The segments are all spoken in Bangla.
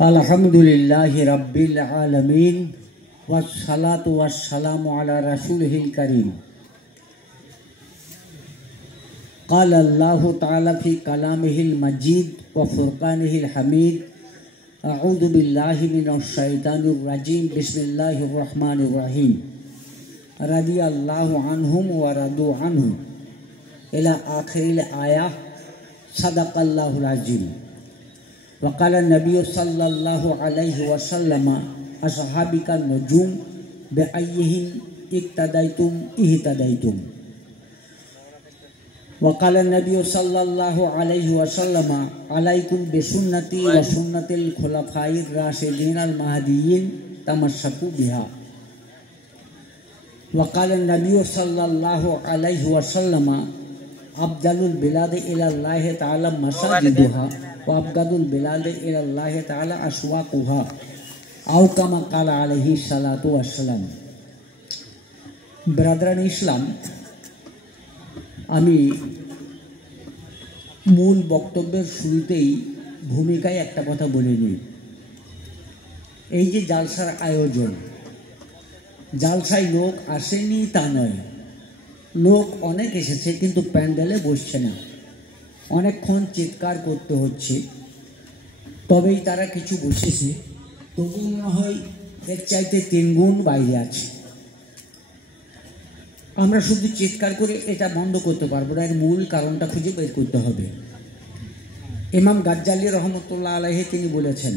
আলহামদুলিল্লাহি রাব্বিল আলামিন ওয়াসসালাতু ওয়াসসালামু আলা রাসূলিহিল কারীম। قال الله تعالى في كلامه المجيد وفرقانه الحميد أعوذ بالله من الشيطان الرجيم بسم الله الرحمن الرحيم رضي الله عنهم ورضوا عنه إلى آخر الآية صدق الله العظيم. وقال النبي صلى الله عليه وسلم أصحابك النجوم بأيهم اقتديتم اهتديتم. وقال النبي صلى الله عليه وسلم عليكم بسنتي وسنة الخلفاء الراشدين المهديين تمسكوا بها. وقال النبي صلى الله عليه وسلم أفضل البلاد إلى الله تعالى مساجدها وأبغض البلاد إلى الله تعالى أسواقها أو كما قال عليه الصلاة والسلام. Brethren Islam, আমি মূল বক্তব্যের শুরুতেই ভূমিকায় একটা কথা বলে নিই। এই যে জালসার আয়োজন, জালসায় লোক আসেনি তা নয়, লোক অনেক এসেছে কিন্তু প্যান্ডেলে বসছে না, অনেকক্ষণ চিৎকার করতে হচ্ছে তবেই তারা কিছু বসেছে, তবু না হয় এর চাইতে 3 গুণ বাইরে আছে। আমরা শুধু চিৎকার করে এটা বন্ধ করতে পারবো না, এর মূল কারণটা খুঁজে বের করতে হবে। ইমাম গাজ্জালি রহমতুল্লাহ আলাইহি তিনি বলেছেন,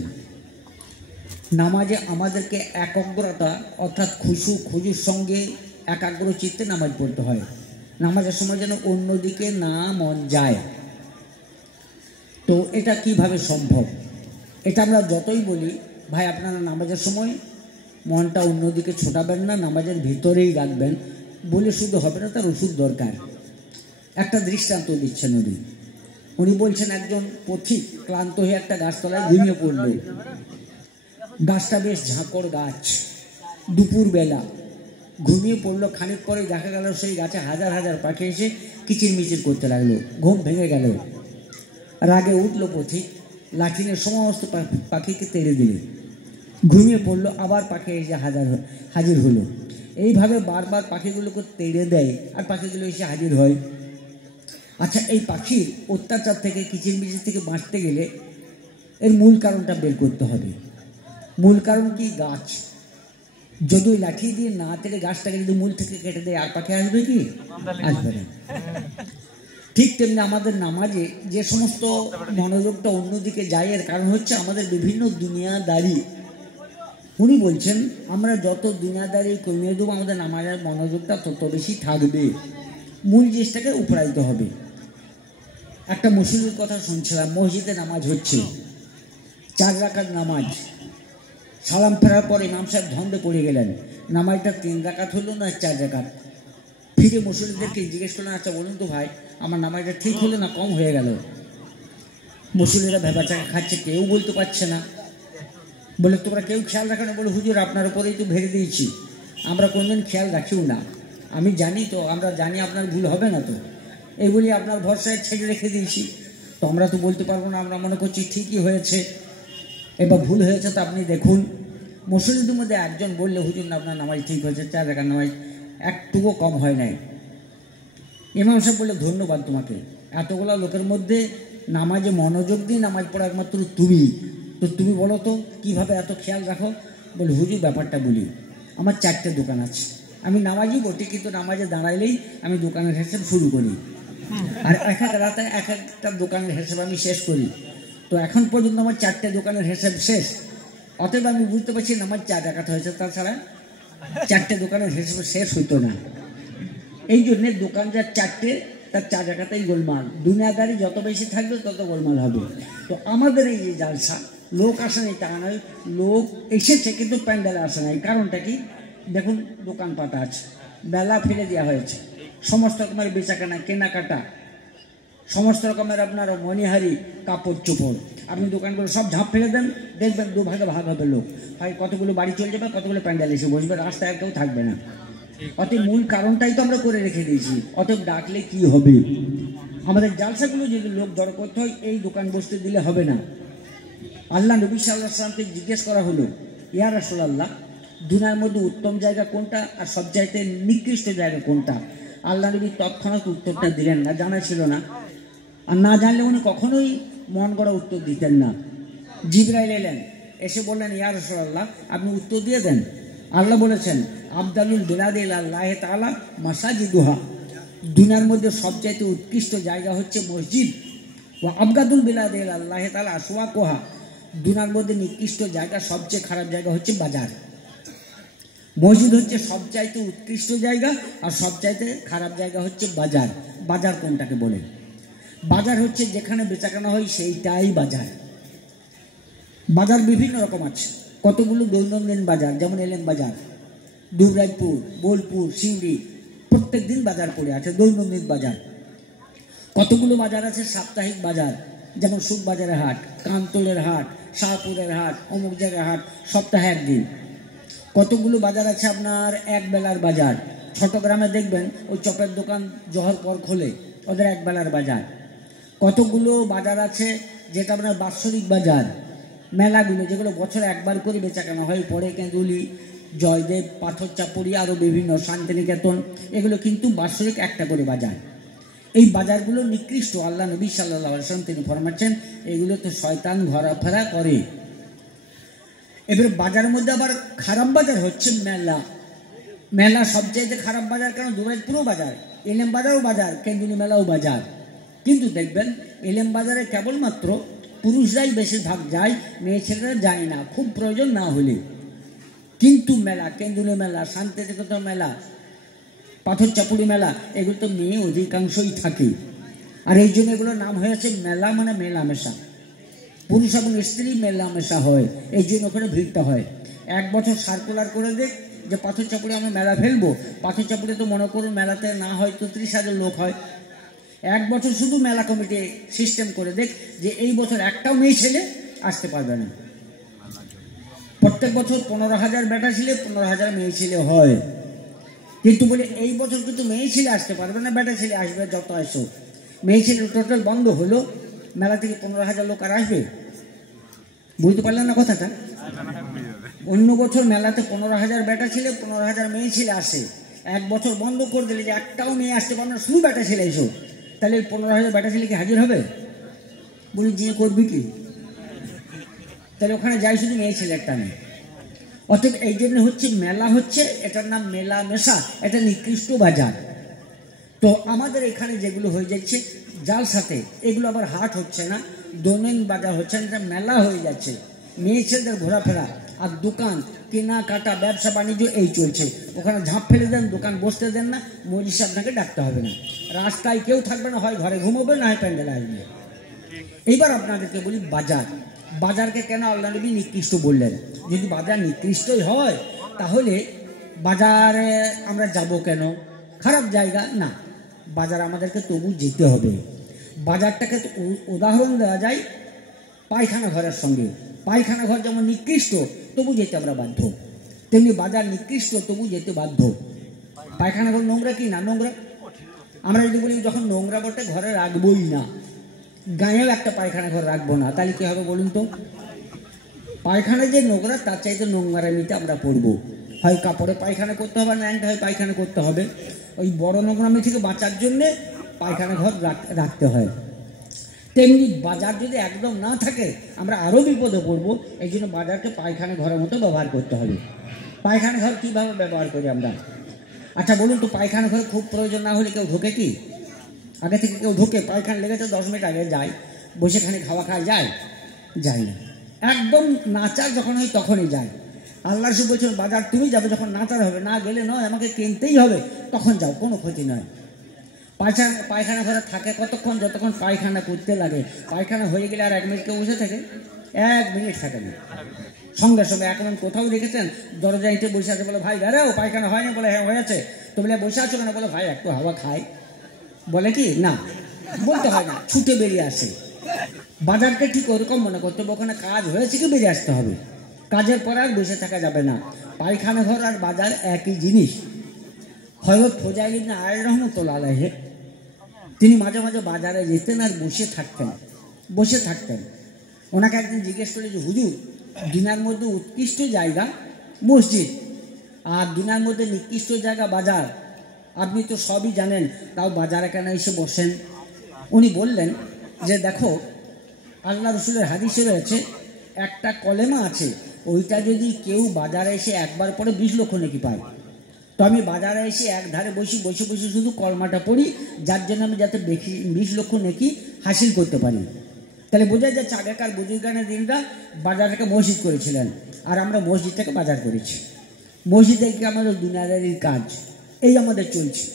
নামাজে আমাদেরকে একাগ্রতা অর্থাৎ খুজুর সঙ্গে একাগ্র চিত্তে নামাজ পড়তে হয়। নামাজের সময় যেন অন্যদিকে না মন যায়। তো এটা কিভাবে সম্ভব? এটা আমরা যতই বলি ভাই আপনারা নামাজের সময় মনটা অন্যদিকে ছোটাবেন না, নামাজের ভিতরেই রাখবেন, বলে শুধু হবে না, তার ওষুধ দরকার। একটা দৃষ্টান্ত দিচ্ছেন উনি বলছেন একজন পথিক ক্লান্ত হয়ে একটা গাছতলায় ঘুমিয়ে পড়ল। গাছটা বেশ ঝাঁকড় গাছ, দুপুরবেলা ঘুমিয়ে পড়লো। খানিক পরে দেখা গেল সেই গাছে হাজার হাজার পাখি এসে কিচিরমিচির করতে লাগলো। ঘুম ভেঙে গেল, রাগে উঠলো পথিক, লাঠি নিয়ে সমস্ত পাখিকে তেড়ে দিলে। ঘুমিয়ে পড়লো, আবার পাখি এসে হাজির হলো। এইভাবে বারবার পাখিগুলোকে তেড়ে দেয় আর পাখিগুলো এসে হাজির হয়। আচ্ছা, এই পাখির অত্যাচার থেকে কিচিরমিচির থেকে বাঁচতে গেলে এর মূল কারণটা বের করতে হবে। মূল কারণ কি? গাছ। যদি লাঠি দিয়ে না তেড়ে গাছটাকে যদি মূল থেকে কেটে দেয় আর পাখি আসবে কি? আসবে না। ঠিক তেমনি আমাদের নামাজে যে সমস্ত মনোযোগটা অন্যদিকে যায় এর কারণ হচ্ছে আমাদের বিভিন্ন দুনিয়াদারি। উনি বলছেন আমরা যত দুনিয়াদারি কমিয়ে দেবো আমাদের নামাজের মনোযোগটা তত বেশি থাকবে। মূল জিনিসটাকে উপরাইতে হবে। একটা মসজিদের কথা শুনছিলাম, মসজিদে নামাজ হচ্ছে, 4 রাকাত নামাজ। সালাম ফেরার পর ইমাম সাহেব ধন্দে পড়ে গেলেন, নামাজটা 3 রাকাত হলো না 4 রাকাত। ফিরে মুসল্লিদেরকে জিজ্ঞেস করলেন, আচ্ছা বলুন তো ভাই আমার নামাজটা ঠিক হলো না কম হয়ে গেল? মুসল্লিরা ভেবাচাকা খাচ্ছে, কেউ বলতে পারছে না। বলে তোমরা কেউ খেয়াল রাখো না? বলে হুজুর আপনার উপরেই তো ভেড়ে দিয়েছি, আমরা কোনদিন খেয়াল রাখিও না। আমি জানি তো, আমরা জানি আপনার ভুল হবে না, তো এই বলি আপনার ভরসায় ছেড়ে রেখে দিয়েছি। তো আমরা তো বলতে পারবো না, আমরা মনে করছি ঠিকই হয়েছে, এবার ভুল হয়েছে তো আপনি দেখুন। মুসল্লিদের মধ্যে একজন বললে হুজুর না আপনার নামাজ ঠিক হয়েছে, 4 রাকাত নামাজ একটুকু কম হয় নাই। ইমাম সাহেব বললে ধন্যবাদ তোমাকে, এতগুলো লোকের মধ্যে নামাজে মনোযোগ দিয়ে নামাজ পড়া একমাত্র তুমি, তো তুমি বলো তো কীভাবে এত খেয়াল রাখো? বলে হুজুর ব্যাপারটা বলি, আমার 4টে দোকান আছে, আমি নামাজই বটি কিন্তু নামাজে দাঁড়াইলেই আমি দোকানের হিসেব শুরু করি, আর এক এক রাতে এক একটা দোকানের হিসেব আমি শেষ করি। তো এখন পর্যন্ত আমার 4টে দোকানের হিসেব শেষ। অতএব আমি বুঝতে পারছি নামাজ 4 রাকাত হয়েছে, তাছাড়া 4টে দোকানের হিসেব শেষ হইতো না। এই জন্যে দোকান যার 4টে তার 4 রাকাতেই গোলমাল। দুনিয়াদারি যত বেশি থাকবে তত গোলমাল হবে। তো আমাদের এই যে জালসা, লোক আসে নাই তা নয়, লোক এসেছে কিন্তু প্যান্ডেলে আসে নাই। কারণটা কি? দেখুন দোকানপাট আছে, বেলা ফেলে দেওয়া হয়েছে, সমস্ত রকমের বেচাকেনা কেনাকাটা, সমস্ত রকমের আপনার মণিহারি কাপড় চোপড়, আপনি দোকানগুলো সব ঝাঁপ ফেলে দেন, দেখবেন 2 ভাগে ভাগ হবে লোক। হয় কতগুলো বাড়ি চলে যাবে, কতগুলো প্যান্ডেল এসে বসবে, রাস্তায় আর কেউ থাকবে না। অতএব মূল কারণটাই তো আমরা করে রেখে দিয়েছি। অতএব ডাকলে কি হবে? আমাদের জালসাগুলো যদি লোক জড়ো করতে হয় এই দোকান বসতে দিলে হবে না। আল্লাহ নবী সাল্লাল্লাহু আলাইহি ওয়াসাল্লামকে জিজ্ঞেস করা হলো, ইয়া রাসূলুল্লাহ, দুনিয়ার মধ্যে উত্তম জায়গা কোনটা আর সবচাইতে নিকৃষ্ট জায়গা কোনটা? আল্লাহ নবী তৎক্ষণাৎ উত্তরটা দিলেন না, জানা ছিল না, আর না জানলে উনি কখনোই মন গড়া উত্তর দিতেন না। জিবরাইল এলেন, এসে বললেন, ইয়া রাসূলুল্লাহ, আপনি উত্তর দিয়ে দেন। আল্লাহ বলেছেন, আফদালুল বিলাদি ইলাল্লাহি তাআলা মাসাজিদুহা, দুনিয়ার মধ্যে সবচাইতে উৎকৃষ্ট জায়গা হচ্ছে মসজিদ। ওয়া আবগাদুল বিলাদি ইলাল্লাহি তাআলা আসওয়াকুহা, দুনিয়ার মধ্যে নিকৃষ্ট জায়গা, সবচেয়ে খারাপ জায়গা হচ্ছে বাজার। মসজিদ হচ্ছে সবচাইতে উৎকৃষ্ট জায়গা, আর সবচাইতে খারাপ জায়গা হচ্ছে বাজার। বাজার কোনটাকে বলে? বাজার হচ্ছে যেখানে বেচাকেনা হয় সেইটাই বাজার। বাজার বিভিন্ন রকম আছে, কতগুলো দৈনন্দিন বাজার, যেমন এলেম বাজার, দুবরাজপুর, বোলপুর, সিংড়ি, প্রত্যেক দিন বাজার পড়ে আছে, দৈনন্দিন বাজার। কতগুলো বাজার আছে সাপ্তাহিক বাজার, যেমন সুখবাজারের হাট, কান্তলের হাট, শাহপুরের হাট, অমুক জায়গার হাট, সপ্তাহে একদিন। কতগুলো বাজার আছে আপনার এক বেলার বাজার, ছোট গ্রামে দেখবেন ওই চপের দোকান জহর পর খোলে, ওদের এক বেলার বাজার। কতগুলো বাজার আছে যেটা আপনার বাৎসরিক বাজার, মেলাগুলো যেগুলো বছরে একবার করে বেচাকেনা হয়, পরে কেঁদুলি, জয়দেব, পাথর চাপড়ি, আরও বিভিন্ন, শান্তিনিকেতন, এগুলো কিন্তু বাৎসরিক একটা করে বাজার। এই বাজারগুলো নিকৃষ্ট। আল্লাহ নবী সাল্লাল্লাহু আলাইহি ওয়াসাল্লাম তিনি ফরমাচ্ছেন, এগুলো তো শয়তান ঘোরাফেরা করে। এবার বাজারের মধ্যে আবার খারাপ বাজার হচ্ছে মেলা। মেলা সবচাইতে খারাপ বাজার, কারণ দুবরাজপুরও বাজার, এলেম বাজারও বাজার, কেন্দুলি মেলাও বাজার। কিন্তু দেখবেন এলেম বাজারে কেবলমাত্র পুরুষরাই বেশিরভাগ যায়, মেয়ে ছেলেরা যায় না, খুব প্রয়োজন না হলে। কিন্তু মেলা, কেন্দুলি মেলা, শান্তিনিকেতন মেলা, পাথর চাপুরি মেলা, এগুলো তো মেয়ে অধিকাংশই থাকে। আর এই জন্য এগুলোর নাম হয়েছে মেলা, মানে মেলামেশা, পুরুষ এবং স্ত্রী মেলামেশা হয়, এই জন্য ওখানে ভিড়টা হয়। এক বছর সার্কুলার করে দেখ যে পাথর চাপুরি আমরা মেলা ফেলবো, পাথর চাপুরি তো মনে করুন মেলাতে না হয়তো 30,000 লোক হয়। এক বছর শুধু মেলা কমিটি সিস্টেম করে দেখ যে এই বছর একটাও মেয়ে ছেলে আসতে পারবে না। প্রত্যেক বছর 15,000 বেটা ছেলে, 15,000 মেয়ে ছেলে হয়, কিন্তু বলে এই বছর কিন্তু মেয়ে ছেলে আসতে পারবে না, বেটা ছেলে আসবে যত আসো। মেয়ে ছেলে টোটাল বন্ধ হলো, মেলা থেকে 15,000 লোক আর আসবে? বুঝতে পারলেন না কথাটা? অন্য বছর মেলাতে 15,000 বেটা ছেলে, 15,000 মেয়ে ছেলে আসে, এক বছর বন্ধ করে দিলে যে একটাও মেয়ে আসতে পারবে না, শুধু বেটা ছেলে এসো, তাহলে 15,000 বেটা ছেলে কি হাজির হবে? বলি যে করবি কি? তাহলে ওখানে যাই শুধু মেয়ে ছেলে একটা নেই। অতএব এই জন্য হচ্ছে মেলা হচ্ছে, এটার নাম মেলা মেশা, এটা নিকৃষ্ট বাজার। তো আমাদের এখানে যেগুলো হয়ে যাচ্ছে জালসাতে, এগুলো আবার হাট হচ্ছে না, দৈনন্দিন বাজার হচ্ছে না, এটা মেলা হয়ে যাচ্ছে। মেয়ে ছেলেদের ঘোরাফেরা আর দোকান কেনাকাটা, ব্যবসা বাণিজ্য এই চলছে। ওখানে ঝাঁপ ফেলে দেন, দোকান বসতে দেন না, মজলিস আপনাকে ডাকতে হবে না, রাস্তায় কেউ থাকবে না, হয় ঘরে ঘুমোবে না হয় প্যান্ডেলে আসবে। এইবার আপনাদেরকে বলি বাজার। বাজারকে কেন আল্লাহ নবী নিকৃষ্ট বললেন? যদি বাজার নিকৃষ্টই হয় তাহলে বাজারে আমরা যাব কেন? খারাপ জায়গা না, বাজার আমাদেরকে তবু যেতে হবে। বাজারটাকে উদাহরণ দেওয়া যায় পায়খানা ঘরের সঙ্গে। পায়খানা ঘর যেমন নিকৃষ্ট তবু যেতে আমরা বাধ্য, তেমনি বাজার নিকৃষ্ট তবু যেতে বাধ্য। পায়খানা ঘর নোংরা কি না? নোংরা। আমরা যদি বলি যখন নোংরা বটে ঘরে রাখবোই না, গাঁয়েও একটা পায়খানা ঘর রাখবো না, তাহলে কি হবে বলুন তো? পায়খানা যে নোংরা তার চাইতে নোংরামিতে আমরা পড়বো, হয় কাপড়ে পায়খানা করতে হবে, না হয় পায়খানা করতে হবে। ওই বড় নোংরামি থেকে বাঁচার জন্যে পায়খানা ঘর রাখতে হয়। তেমনি বাজার যদি একদম না থাকে আমরা আরও বিপদে পড়বো, এই জন্য বাজারকে পায়খানা ঘরের মতো ব্যবহার করতে হবে। পায়খানা ঘর কীভাবে ব্যবহার করি আমরা? আচ্ছা বলুন তো, পায়খানা ঘরে খুব প্রয়োজন না হলে কেউ ঢোকে কি? আগে থেকে কেউ ঢোকে? পায়খানা লেগেছে 10 মিনিট আগে যায়, বসে খানি খাওয়া খায়, যায়? যায় না। একদম নাচার যখন হয় তখনই যায়। আল্লাহ শুধু বলছেন বাজার তুমি যাবে যখন নাচার হবে, না গেলে নয়, আমাকে কিনতেই হবে, তখন যাও, কোনো ক্ষতি নয়। পায়খানা ঘরে থাকে কতক্ষণ? যতক্ষণ পায়খানা করতে লাগে। পায়খানা হয়ে গেলে আর 1 মিনিট কেউ বসে থাকে? 1 মিনিট থাকে না, সঙ্গে সঙ্গে। এখন কোথাও দেখেছেন দরজা ইঁটে বসে আছে, বলে ভাই দাঁড়াও পায়খানা হয়নি? বলে হ্যাঁ হয়েছে। তো বলে বসে আছো কেন? বলে ভাই একটু হাওয়া খাই। বলে কি না, বলতে হয় না, ছুটে বেরিয়ে আসে। বাজারটা ঠিক ওরকম মনে করতে হবে, ওখানে কাজ হয়েছে কি বেরিয়ে আসতে হবে, কাজের পর আর বসে থাকা যাবে না। পায়খানা ঘর আর বাজার একই জিনিস। হযরত ফোজাইল ইবনে আয়াজ রাহমাতুল্লাহ আলাইহি তিনি মাঝে মাঝে বাজারে যেতেন আর বসে থাকতেন। ওনাকে একদিন জিজ্ঞেস করে যে হুজুর, দুনিয়ার মধ্যে উৎকৃষ্ট জায়গা মসজিদ আর দুনিয়ার মধ্যে নিকৃষ্ট জায়গা বাজার, আপনি তো সবই জানেন, তাও বাজারে কেন এসে বসেন? উনি বললেন যে দেখো, আল্লাহ রসুলের হাদিসে রয়েছে একটা কলেমা আছে, ওইটা যদি কেউ বাজারে এসে একবার পরে 20 লক্ষ নেকি পায়। তো আমি বাজারে এসে এক ধারে বসে বসে বসে শুধু কলমাটা পড়ি, যার জন্য আমি যাতে 20 লক্ষ নেকি হাসিল করতে পারি। তাহলে বোঝা যাচ্ছে আগেকার বুজুর্গানের দিনটা বাজারটাকে মসজিদ করেছিলেন, আর আমরা মসজিদটাকে বাজার করেছি। মসজিদে কি আমাদের দুনিয়াদারির কাজ, এই আমাদের চলছে।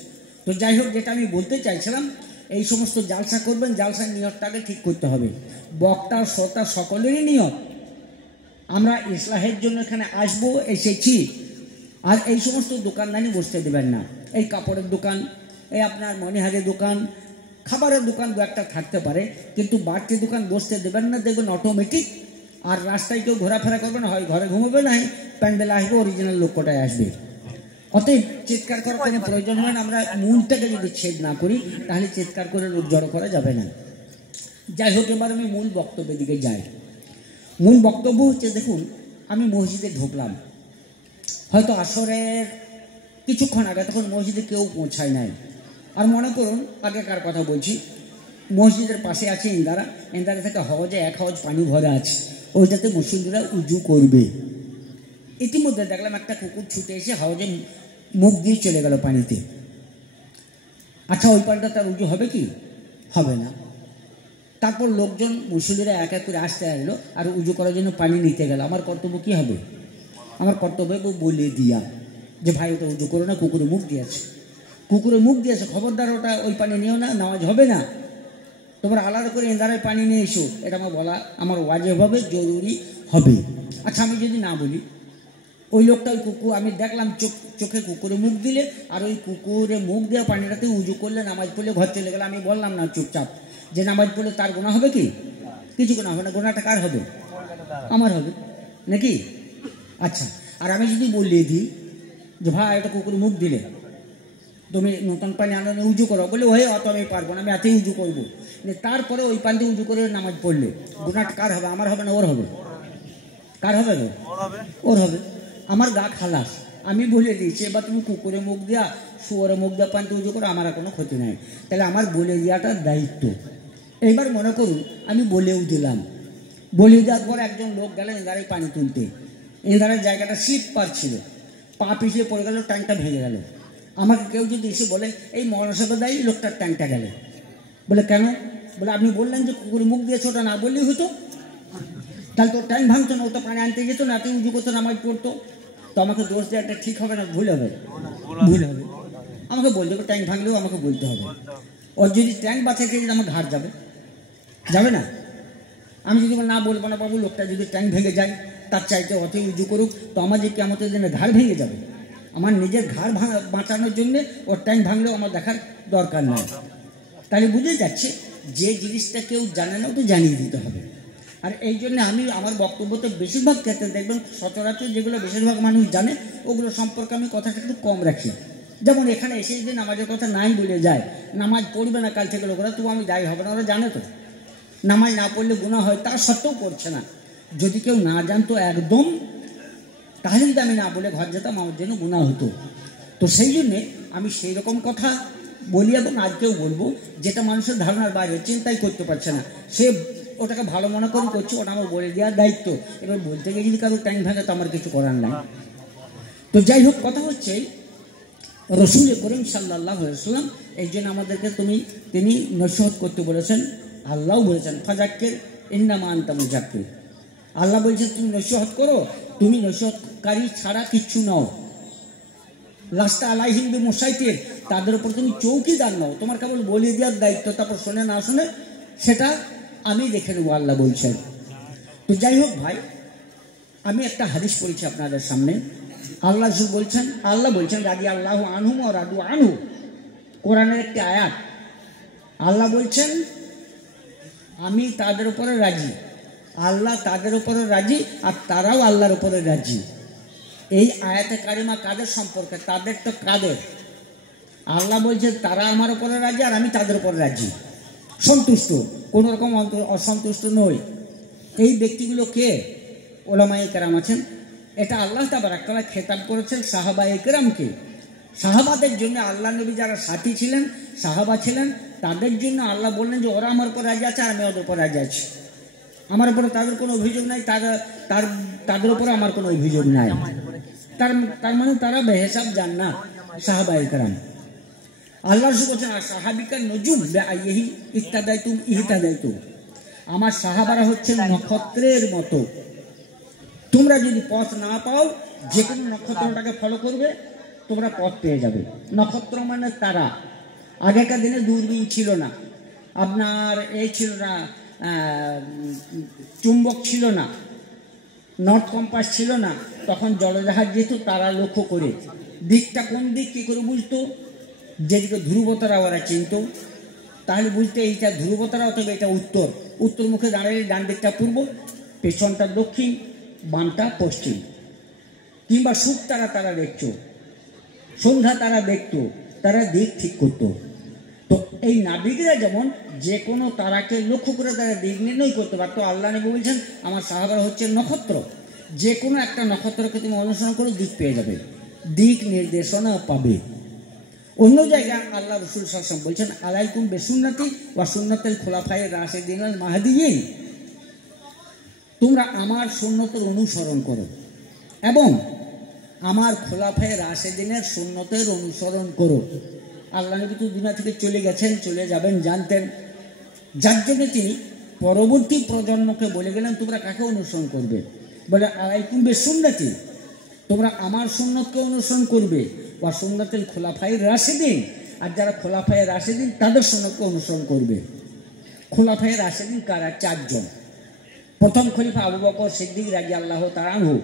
তো যাই হোক, যেটা আমি বলতে চাইছিলাম, এই সমস্ত জালসা করবেন, জালসার নিয়তটাকে ঠিক করতে হবে। বক্তা শ্রোতা সকলেরই নিয়ত আমরা ইসলাহের জন্য এখানে আসবো, এসেছি। আর এই সমস্ত দোকানদানি বসতে দেবেন না। এই কাপড়ের দোকান, এই আপনার মনিহারের দোকান, খাবারের দোকান দু একটা থাকতে পারে, কিন্তু বাড়তি দোকান বসতে দেবেন না। দেখবেন অটোমেটিক আর রাস্তায় কেউ ঘোরাফেরা করবে না, হয় ঘরে ঘুমাবে, না প্যান্ডেল আসবে, অরিজিনাল লোকটাই আসবে। অতএব চিৎকার করার কোনো প্রয়োজন হয় না। আমরা মূলটাকে যদি ছেদ না করি, তাহলে চিৎকার করে লোক জড়ো করা যাবে না। যাই হোক, এবার আমি মূল বক্তব্যের দিকে যাই। মূল বক্তব্য হচ্ছে, দেখুন, আমি মসজিদে ঢুকলাম, হয়তো আসরের কিছুক্ষণ আগে, তখন মসজিদে কেউ পৌঁছায় নাই। আর মনে করুন, আগেকার কথা বলছি, মসজিদের পাশে আছে ইন্দারা, ইন্দারা থেকে হজে 1 হজ পানি ভরা আছে, ওইটাতে মুসলিমরা উজু করবে। ইতিমধ্যে দেখলাম একটা কুকুর ছুটে এসে হাওজে মুখ দিয়ে চলে গেল পানিতে। আচ্ছা, ওই পানিটা তার উজু হবে কি? হবে না। তারপর লোকজন মুসলিমরা এক এক করে আসতে আসলো আর উজু করার জন্য পানি নিতে গেল। আমার কর্তব্য কি হবে? আমার কর্তব্য বলে দিয়া যে ভাই, ওটা উজু করো না, কুকুরে মুখ দিয়েছে, কুকুরে মুখ দিয়েছে, খবরদার ওটা ওই পানি নিও না, নামাজ হবে না, তোমরা আলাদা করে ইন্দারায় পানি নিয়ে এসো। এটা আমার বলা আমার ওয়াজিব হবে, জরুরি হবে। আচ্ছা, আমি যদি না বলি, ওই লোকটা ওই কুকুর, আমি দেখলাম চোখে কুকুরে মুখ দিলে, আর ওই কুকুরে মুখ দেওয়া পানিটাতে উজু করলে, নামাজ পড়লে, ঘর চলে গেলে, আমি বললাম না চুপচাপ যে নামাজ পড়লে তার গুনাহ হবে কি? কিছু গুনাহ হবে না। গুনাহটা কার হবে? আমার হবে নাকি? আচ্ছা, আর আমি যদি বলিয়ে দিই যে ভাই, এটা কুকুরে মুখ দিলে, তুমি নতুন পানি আনো, উজু করো, বলে ওই অত আমি পারবো না, আমি এতেই উজু করবো। তারপরে ওই পানিতে উজু করে নামাজ পড়লে গুনাহটা কার হবে? আমার হবে না ওর হবে? কার হবে? ওর হবে। আমার গা খালাস, আমি বলে দিয়েছি। এবার তুমি কুকুরে মুখ দেওয়া, শুয়োরে মুখ দেওয়া পানিতে উজু করো, আমার আর কোনো ক্ষতি নাই। তাহলে আমার বলে দেওয়াটার দায়িত্ব। এইবার মনে করুন আমি বলেও দিলাম, বলে দেওয়ার পর একজন লোক গেলেন এধারে পানি তুলতে, এধারের জায়গাটা শীত পাচ্ছিল, পা পিছিয়ে পড়ে গেল, ট্যাঙ্কটা ভেঙে গেল। আমাকে কেউ যদি এসে বলে এই মনসাবে দায়ী লোকটার ট্যাঙ্কটা গেল, বলে কেন? বলে আপনি বললেন যে কুকুরে মুখ দিয়েছে, ওটা না বললেই হতো, তাহলে তো ট্যাঙ্ক ভাঙতো না, ও তো পানি আনতে যেত না, এত উজু করতো, নামাজ পড়তো। তো আমাকে দোষ দেওয়াটা ঠিক হবে না ভুল হবে? ভুল হবে। আমাকে বলতে হবে, ট্যাঙ্ক ভাঙলেও আমাকে বলতে হবে। ওর যদি ট্যাঙ্ক বাঁচাতে যদি আমার ঘাট যাবে, যাবে না? আমি যদি না বলবো না, বাবু লোকটা যদি ট্যাঙ্ক ভেঙে যায়, তার চাইতে অত উজু করুক, তো আমার যে কেমন দিনে ঘাড় ভেঙে যাবে। আমার নিজের ঘাড় বাঁচানোর জন্যে ওর ট্যাঙ্ক ভাঙলেও আমার দেখার দরকার নেই। তাহলে বুঝে যাচ্ছে যে জিনিসটা কেউ জানে না, তো জানিয়ে দিতে হবে। আর এই জন্য আমি আমার বক্তব্যতে বেশিরভাগ ক্ষেত্রে দেখবেন, সচরাচর যেগুলো বেশিরভাগ মানুষ জানে, ওগুলো সম্পর্কে আমি কথাটা একটু কম রাখি। যেমন এখানে এসে যদি নামাজের কথা নাই বলে যায়, নামাজ পড়বে না কাল থেকে লোকরা, তবু আমি যাই হবে না, ওরা জানে তো নামাজ না পড়লে গুনাহ হয়, তা সত্ত্বেও করছে না। যদি কেউ না জানতো একদম, তাহলে যদি আমি না বলে ঘর যেতাম, আমার জন্য গুনাহ হতো। তো সেই জন্যে আমি সেই রকম কথা বলি, এবং আজকেও বলবো, যেটা মানুষের ধারণার বাইরে, চিন্তাই করতে পারছে না, সে ওটাকে ভালো মনে করে করছে, ওটা আমার বলে দেওয়ার দায়িত্ব। এবার বলতে গিয়ে যদি কারো ট্যাঙ্ক ভাঙে, তো আমার কিছু করার নাই। তো যাই হোক, কথা হচ্ছে রসুল করিম সাল্লাল্লাহু আলাইহি ওয়াসাল্লাম এই জন্য আমাদেরকে তিনি নসিহত করতে বলেছেন। আল্লাহ বলেছেন ফাযাক্কির ইন্নামা আনতা মুযাক্কির। আল্লাহ বলছেন তুমি নসিহত করো, তুমি নসিহতকারী ছাড়া কিচ্ছু নও। লাস্তা আলাইহিম বিমুসাইতির, তাদের উপর তুমি চৌকিদার নও, তোমার কেবল বলে দেওয়ার দায়িত্ব, তারপর শোনে না শোনে সেটা আমি দেখে নেবো, আল্লাহ বলছেন। তো যাই হোক ভাই, আমি একটা হাদিস পড়েছি আপনাদের সামনে। আল্লাহ বলছেন রাজি আল্লাহ আনহুম ও রাদু আনহু, কোরআনের একটি আয়াত। আল্লাহ বলছেন আমি তাদের উপরে রাজি, আল্লাহ তাদের উপরে রাজি, আর তারাও আল্লাহর উপরে রাজি। এই আয়াতে কারিমা কাদের সম্পর্কে? তাদের তো কাদের? আল্লাহ বলছে তারা আমার উপরে রাজি, আর আমি তাদের উপরে রাজি, সন্তুষ্ট, কোন রকম অসন্তুষ্ট নই। এই ব্যক্তিগুলো কে? ওলামায়ে কেরাম আছেন। এটা আল্লাহ তাবারক তাআলা খেতাব করেছেন সাহাবায়ে কেরামকে। সাহাবাদের জন্য আল্লাহ নবী যারা সাথী ছিলেন, সাহাবা ছিলেন, তাদের জন্য আল্লাহ বললেন যে ওরা আমার উপর রাজি আছে আর আমি ওদের উপর রাজি আছি। আমার উপরে তাদের কোনো অভিযোগ নাই, তাদের উপরে আমার কোনো অভিযোগ নাই। তার মানে তারা বেহিসাব যান না সাহাবায়ে কেরাম। আল্লাহ বলছেন আর সাহাবিকা নজুম বেআইহি ইহতাদাইতুম ইহতাদাইতুম, আমার সাহাবারা হচ্ছে নক্ষত্রের মতো, তোমরা যদি পথ না পাও যে কোনো নক্ষত্রটাকে ফলো করবে, তোমরা পথ পেয়ে যাবে। নক্ষত্র মানে তারা। আগেকার দিনে দূরবীন ছিল না, আপনার এই ছিল না, চুম্বক ছিল না, নর্থ কম্পাস ছিল না, তখন জলজাহাজ যেত তারা লক্ষ্য করে দিকটা কোন দিক কী করে বুঝতো, যেদিকে ধ্রুবতারা ওরা চিনত, তাহলে বুঝতে এইটা ধ্রুবতারা অথবা এটা উত্তর, উত্তর মুখে দাঁড়ালে ডান দিকটা পূর্ব, পেছনটা দক্ষিণ, বামটা পশ্চিম। কিংবা সুখ তারা দেখতো, সন্ধ্যা তারা দেখতো, তারা দিক ঠিক করতো। তো এই নাবিকরা যেমন যে কোনো তারাকে লক্ষ্য করে তারা দিক নির্ণয় করতে পারতো, আল্লাহ নবী বলছেন আমার সাহাবারা হচ্ছে নক্ষত্র, যে কোনো একটা নক্ষত্রকে তুমি অনুসরণ করে দিক পেয়ে যাবে, দিক নির্দেশনা পাবে। অন্য জায়গায় আল্লাহ রাসূল সাল্লাল্লাহু আলাইহি ওয়াসাল্লাম বলছেন আলাইকুম বিসুন্নতি ওয়া সুন্নাতিল খুলাফায়ে রাশিদিন আল মাহদিয়িন, তোমরা আমার সুন্নতের অনুসরণ করো এবং আমার খোলাফায়ে রাশিদিনের সুন্নতের অনুসরণ করো। আল্লাহ নবী তো দুনিয়া থেকে চলে গেছেন, চলে যাবেন জানতেন, যার জন্য তিনি পরবর্তী প্রজন্মকে বলে গেলেন তোমরা কাকে অনুসরণ করবে, বলে আলাইকুম বিসুন্নতি, তোমরা আমার সুন্নতকে অনুসরণ করবে, ওয়া সুন্নাতুল খুলাফায়ে রাশিদিন, আর যারা খোলাফায়ে রাশিদিন তাদের সুন্নতকে অনুসরণ করবে। খোলাফায়ে রাশিদিন কারা? 4 জন। প্রথম খলিফা আবু বকর সিদ্দিক রাদিয়াল্লাহু তাআলা আনহু।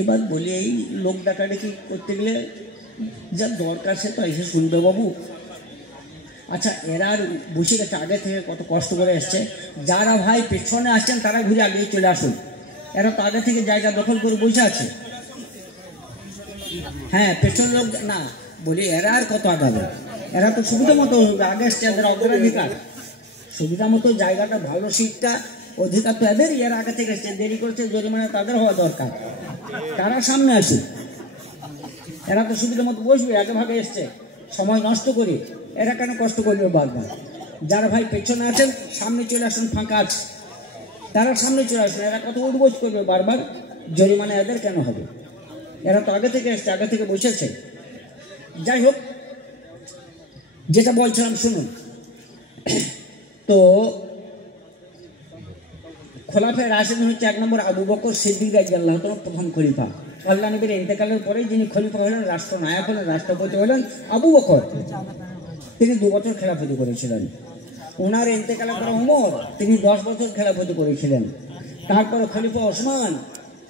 এবার বলি এই লোক ডাকাডাকি করতে গেলে যা দরকার সে তো এসে শুনবে বাবু। আচ্ছা, এরা আর বসে গেছে, আগে থেকে কত কষ্ট করে এসছে। যারা ভাই পেছনে আসছেন তারা ঘুরে আগে চলে আসুন, এরা তো আগে থেকে জায়গা দখল করে বসে আছে। হ্যাঁ, পেছন লোক না বলি, এরা আর কত আগাবে, এরা তো সুবিধা মতো আগে এসছে, এদের অগ্রাধিকার, সুবিধা মতো জায়গাটা ভালো, সিটটা অধিকার তো এদেরই, এরা আগে থেকে এসছে, দেরি করছে জরিমানা তাদের হওয়া দরকার, তারা সামনে আসুক। এরা তো সুবিধা মতো বসবে, আগে ভাগে এসছে, সময় নষ্ট করে এরা কেন কষ্ট করবে বারবার। যারা ভাই পেছনে আছেন সামনে চলে আসুন, ফাঁকা আছে, তারা সামনে চলে আসুন, এরা কত উদ্বোধ করবে বারবার, জরিমানা এদের কেন হবে, এরা তো আগে থেকে এসছে, আগে থেকে বসেছে। যাই হোক, যেটা বলছিলাম শুনুন। তো খোলাফায়ে রাশিদিন হচ্ছে 1 নম্বর আবু বকর সিদ্দিক রাদিয়াল্লাহু তাআলা, প্রথম খলিফা। আল্লাহ নবীর ইন্তেকালের পরে যিনি খলিফা হলেন, রাষ্ট্রনায়ক হলেন, রাষ্ট্রপতি হলেন আবু বকর, তিনি 2 বছর খেলাফতি করেছিলেন। ওনার ইন্তেকালের পরে ওমর, তিনি 10 বছর খেলাফতি করেছিলেন। তারপরে খলিফা ওসমান,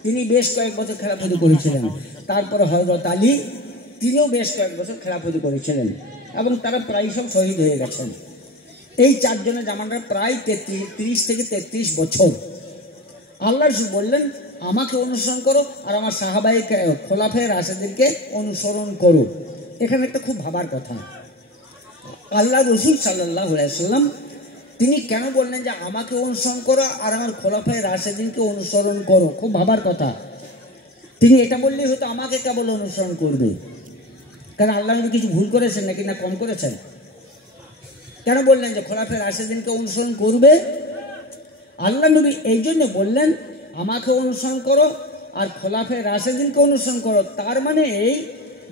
তিনি বেশ কয়েক বছর খেলাফতি করেছিলেন। তারপরে হযরত আলী, তিনিও বেশ কয়েক বছর খেলাফতি করেছিলেন এবং তারা প্রায় সব শহীদ হয়ে গেছেন। এই 4 জনের জামানটা প্রায় 30 থেকে 33 বছর। আল্লাহ রাসূল বললেন আমাকে অনুসরণ করো আর আমার সাহাবায়ে খোলাফায়ে রাশিদিনকে অনুসরণ করো। এখানে একটা খুব ভাবার কথা, আল্লাহ রাসূল সাল্লাল্লাহু আলাইহি ওয়াসাল্লাম তিনি কেন বললেন যে আমাকে অনুসরণ করো আর আমার খোলাফায়ে রাশিদিনকে অনুসরণ করো? খুব ভাবার কথা। তিনি এটা বললেই হয়তো আমাকে কেবল অনুসরণ করবে, কারণ আল্লাহ নবী কিছু ভুল করেছেন নাকি না কম করেছেন? কেন বললেন যে খোলাফায়ে রাশিদিনকে অনুসরণ করবে? আল্লাহ নবী এই জন্য বললেন আমাকে অনুসরণ করো আর খোলাফায়ে রাশিদিনকে অনুসরণ করো। তার মানে এই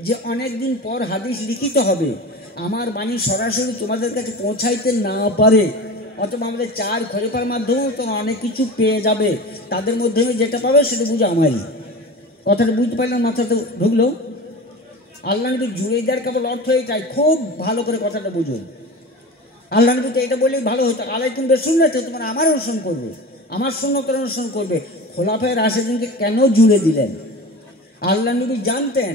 যে অনেক দিন পর হাদিস লিখিত হবে, আমার বাণী সরাসরি তোমাদের কাছে পৌঁছাইতে না পারে, অথবা আমাদের 4 খলিফার মাধ্যমেও তোমরা অনেক কিছু পেয়ে যাবে, তাদের মাধ্যমে যেটা পাবে সেটা বুঝো আমারই। কথাটা বুঝতে পারলেন? মাথাতে ঢুকলো? আল্লাহ নবী জুড়ে দেওয়ার কেবল অর্থ এটাই, খুব ভালো করে কথাটা বুঝুন। আল্লাহ নবী তো এটা বললেই ভালো হতো, আলাইকুম বিসুন্নতি, তোমরা আমার অনুসরণ করবে, আমার সুন্নতের অনুসরণ করবে। খোলাফায়ে রাশিদিনকে কেন জুড়ে দিলেন? আল্লাহ নবী জানতেন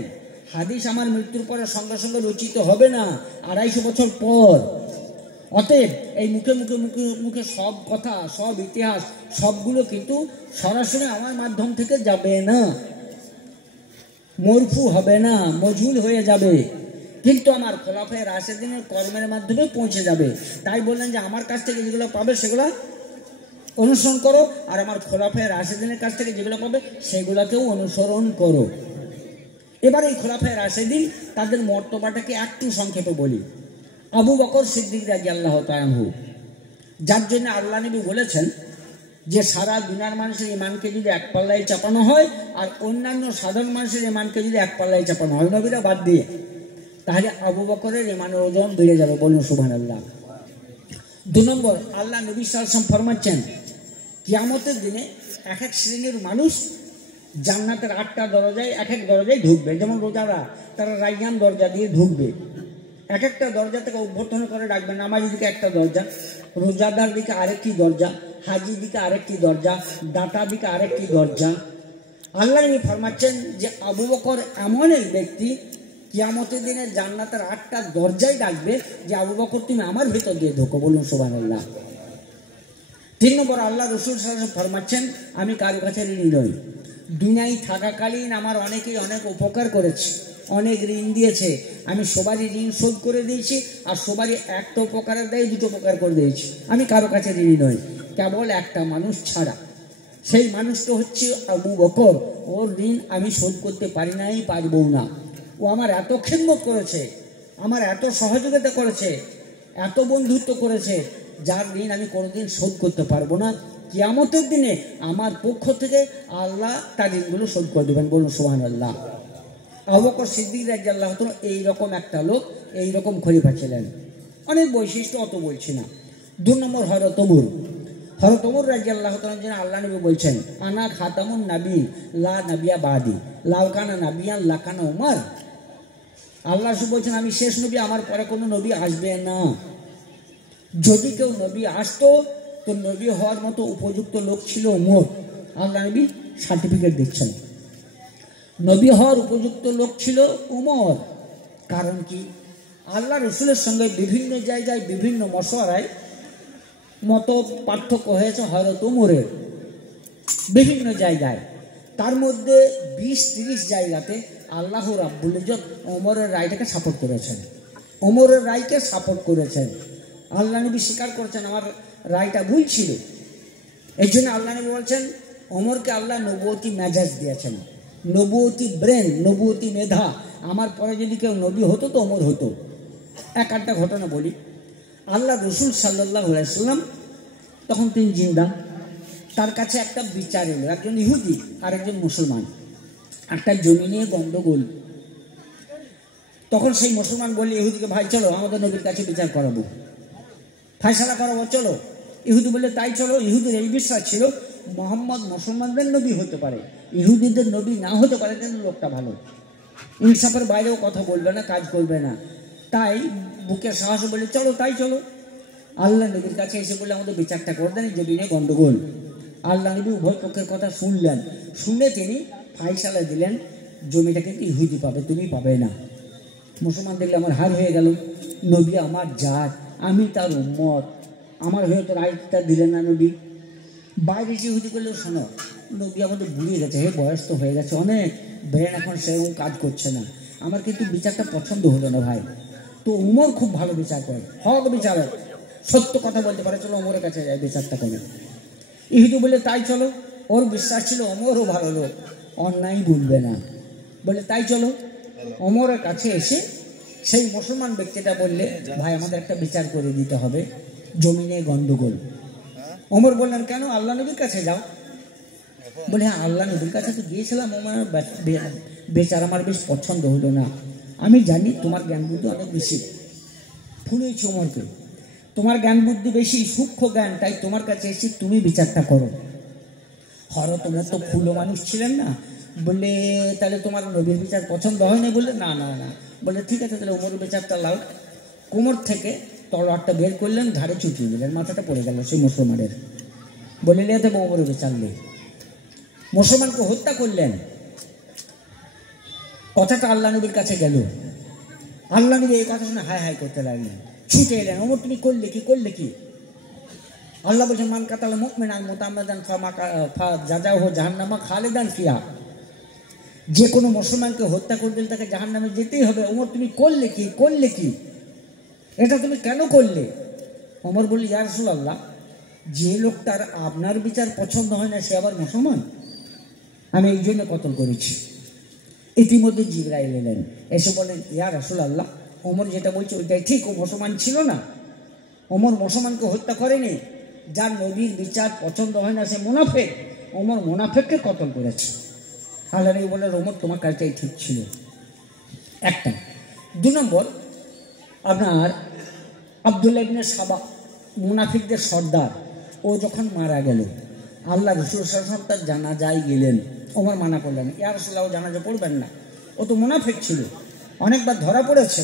হাদিস আমার মৃত্যুর পরে সঙ্গে সঙ্গে রচিত হবে না, 250 বছর পর। অতএব এই মুখে মুখে মুখে মুখে সব কথা, সব ইতিহাস, সবগুলো কিন্তু সরাসরি আমার মাধ্যম থেকে যাবে না, মরফু হবে না, মজহুল হয়ে যাবে। কিন্তু আমার খোলাফায়ে রাশেদিনের কর্মের মাধ্যমে পৌঁছে যাবে। তাই বললেন যে আমার কাছ থেকে যেগুলো পাবে সেগুলো অনুসরণ করো, আর আমার খোলাফায়ে রাশেদিনের কাছ থেকে যেগুলো পাবে সেগুলোকেও অনুসরণ করো। এবার এই খোলাফায়ে রাশেদিন তাদের মর্তবাটাকে একটু সংক্ষেপে বলি। আবু বকর সিদ্দিক রাদিয়াল্লাহু তাআলা আনহু, যার জন্য আল্লাহ নবী বলেছেন যে সারা দুনিয়ার মানুষের ইমানকে যদি এক পাল্লায় চাপানো হয় আর অন্যান্য সাধারণ মানুষের ইমানকে যদি এক পাল্লায় চাপানো হয়, নবীরা বাদ দিয়ে, তাহলে আবু বকরের ইমানের ওজন বেড়ে যাবে। বলুন সুবহানাল্লাহ। 2 নম্বর, আল্লাহ নবী সাল্লাল্লাহু আলাইহি ওয়াসাল্লাম ফরমাচ্ছেন কিয়ামতের দিনে এক এক শ্রেণীর মানুষ জান্নাতের 8টা দরজায় এক এক দরজায় ঢুকবে। যেমন রোজারা, তারা রাইয়ান দরজা দিয়ে ঢুকবে। এক একটা দরজা থেকে অভ্যর্থনা করে ডাকবে। নামাজি দিকে একটা দরজা, রোজাদার দিকে আরেকটি দরজা, হাজি দিকে আরেকটি দরজা, দাতা দিকে আরেকটি দরজা। আল্লাহ নবী ফরমাচ্ছেন যে আবু বকর এমন এক ব্যক্তি কিয়ামতের দিনে জান্নাতের 8টা দরজায় ডাকবে যে আবু বকর তুমি আমার ভিতর দিয়ে ঢোকো। বলুন সুবহানাল্লাহ। 3 নম্বর, আল্লাহ রাসূল সাল্লাল্লাহু আলাইহি ওয়াসাল্লাম ফরমাচ্ছেন আমি কারো কাছে ঋণী নই। দুনিয়ায় থাকাকালীন আমার অনেকেই অনেক উপকার করেছে, অনেক ঋণ দিয়েছে, আমি সবারই ঋণ শোধ করে দিয়েছি, আর সবারই একটা উপকারের দায় 2টো উপকার করে দিয়েছি। আমি কারো কাছে ঋণী নই, কেবল একটা মানুষ ছাড়া। সেই মানুষটা হচ্ছে আবু বকর। ওর ঋণ আমি শোধ করতে পারি নাই, পারবও না। ও আমার এত খিদমত করেছে, আমার এত সহযোগিতা করেছে, এত বন্ধুত্ব করেছে, যার ঋণ আমি কোনোদিন শোধ করতে পারবো না। কিয়ামতের দিনে আমার পক্ষ থেকে আল্লাহ তার ঋণগুলো শোধ করে দেবেন। বলুন সুবহানাল্লাহ। আবু বকর সিদ্দিক রাদিয়াল্লাহু তাআলা এইরকম একটা লোক, এইরকম খলিফা ছিলেন। অনেক বৈশিষ্ট্য, অত বলছি না। 2 নম্বর, হযরত ওমর রাদিয়াল্লাহু তাআলা যেন আল্লাহ নবী বলছেন আনা খাতামুন নবী লা নবিয়া বাদি লাউ কানা নবিয়ান লাকানা উমর। আল্লাহ রাসূল বলছেন আমি শেষ নবী, আমার পরে কোনো নবী আসবে না। যদি কেউ নবী আসতো তো নবী হওয়ার মতো উপযুক্ত লোক ছিল ওমর। আল্লাহ নবী সার্টিফিকেট দিচ্ছেন, নবী হওয়ার উপযুক্ত লোক ছিল ওমর। কারণ কি, আল্লাহ রসুলের সঙ্গে বিভিন্ন জায়গায় বিভিন্ন মশওয়ারায় মত পার্থক্য হয়েছে হযরত ওমরের বিভিন্ন জায়গায়। তার মধ্যে 20-30 জায়গাতে আল্লাহ রাব্বুল ইজ্জত ওমরের রায়টাকে সাপোর্ট করেছেন, ওমরের রায়কে সাপোর্ট করেছেন। আল্লাহ নবী স্বীকার করেছেন আমার রায়টা ভুল ছিল। এই জন্য আল্লাহ নবী বলছেন ওমরকে আল্লাহ নবুয়তি মেজাজ দিয়েছেন, নবুয়তি ব্রেন, নবুয়তি মেধা। আমার পরে যদি কেউ নবী হতো তো ওমর হতো। একটা ঘটনা বলি। আল্লাহ রসুল সাল্লাল্লাহু আলাইহি ওয়াসাল্লাম তখন তিনি জিন্দা। তার কাছে একটা বিচার এলো, একজন ইহুদি আর একজন মুসলমান, একটা জমি নিয়ে গন্ডগোল। তখন সেই মুসলমান বললে ইহুদিকে ভাই চলো আমাদের নবীর কাছে বিচার করাবো, ফায়সালা করাবো, চলো। ইহুদি বললে তাই চলো। ইহুদির এই বিশ্বাস ছিল মোহাম্মদ মুসলমানদের নবী হতে পারে, ইহুদিদের নবী না হতে পারে, কিন্তু লোকটা ভালো, ইনসাফের বাইরেও কথা বলবে না, কাজ করবে না। তাই বুকের সাহসে বলে চলো, তাই চলো। আল্লাহ নবীর কাছে এসে বলে আমাদের বিচারটা করে দেন, জমি নিয়ে গন্ডগোল। আল্লাহ নবী উভয় পক্ষের কথা শুনলেন, শুনে তিনি ফায়সালা দিলেন জমিটা কিন্তু ইহুদি পাবে, তুমি পাবে না। মুসলমান দেখলে আমার হার হয়ে গেল, নবী আমার জাত, আমি তার উম্মত, আমার হয়ে তো রায়টা দিলেন না নবী। বাইরে যে ইহুদি করলেও শোনো, নবী আমাদের বুড়িয়ে গেছে, হে বয়স তো হয়ে গেছে অনেক, ব্রেন এখন সেরকম কাজ করছে না, আমার কিন্তু বিচারটা পছন্দ হলো না ভাই। তো উমর খুব ভালো বিচার করে, হক বিচারক, সত্য কথা বলতে পারে, চলো ওমরের কাছে যায় বিচারটা করে। ইহুদি বলে তাই চলো। ওর বিশ্বাস ছিল ওমরও ভালো লোক, অন্যায় বলবে না, বলে তাই চলো। ওমরের কাছে এসে সেই মুসলমান ব্যক্তিটা বললে ভাই আমাদের একটা বিচার করে দিতে হবে, জমি নিয়ে গন্ডগোল। ওমর বললেন কেন? আল্লাহ নবীর কাছে যাও। বলে হ্যাঁ আল্লাহ নবীর কাছে তো গিয়েছিলাম, আমার বেচার আমার বেশ পছন্দ হলো না। আমি জানি তোমার জ্ঞান বুদ্ধি অনেক বেশি, ফুলেছি ওমরকে, তোমার জ্ঞান বুদ্ধি বেশি, সূক্ষ্ম জ্ঞান, তাই তোমার কাছে এসে তুমি বিচারটা করো। তোমার তো ফুলো মানুষ ছিলেন না, বললে তাহলে তোমার নবীর বিচার পছন্দ হয় না? বললে না না না। বলে ঠিক আছে তাহলে ওমরের বিচারটা লাও। কোমর থেকে তলোয়ারটা বের করলেন, ঘাড়ে চুটিয়ে দিলেন, মাথাটা পড়ে গেল সেই মুসলমানের। বলে নিয়ে দেবো ওমরের বিচার নেই, মুসলমানকে হত্যা করলেন। কথাটা আল্লাহ নবীর কাছে গেল, আল্লাহ নবী এই কথা শুনে হায় হায় করতে লাগলেন, ছুটে এলেন, ওমর তুমি করলে কি, করলে কি? আল্লাহ বলছেন মান কাতাল মুমিনান মুতাআম্মিদান ফাজাযাহু জাহান্নামা খালিদান ফিহা। যে কোনো মুসলমানকে হত্যা করে দিলে তাকে জাহান্নামে যেতেই হবে। ওমর তুমি করলে কি এটা তুমি কেন করলে? ওমর বলল, ইয়া রাসূলুল্লাহ, যে লোকটার আপনার বিচার পছন্দ হয় না সে আবার মুসলমান, আমি এই জন্য কতল করেছি। ইতিমধ্যে জিবরাইল এলেন, এসে বলেন, ইয়া রাসূলুল্লাহ, ওমর যেটা বলছে ওইটাই ঠিক, ও মুসলমান ছিল না। ওমর মুসলমানকে হত্যা করেনি। যার নবীর বিচার পছন্দ হয় না সে মুনাফিক, ওমর মুনাফিককে কতল করেছে। আল্লাহ নবী বললেন, ওমর তোমার কাজটাই ঠিক ছিল। একটা। 2 নম্বর, আপনার আব্দুল্লাহ ইবনে সাবা, মুনাফিকদের সর্দার, ও যখন মারা গেল, আল্লাহ রাসূল সাল্লাল্লাহু আলাইহি ওয়াসাল্লাম তার জানাজায় গেলেন। ওমর মানা করলেন, ইয়া রাসূলুল্লাহ, ও জানাজা পড়বেন না, ও তো মুনাফিক ছিল, অনেকবার ধরা পড়েছে।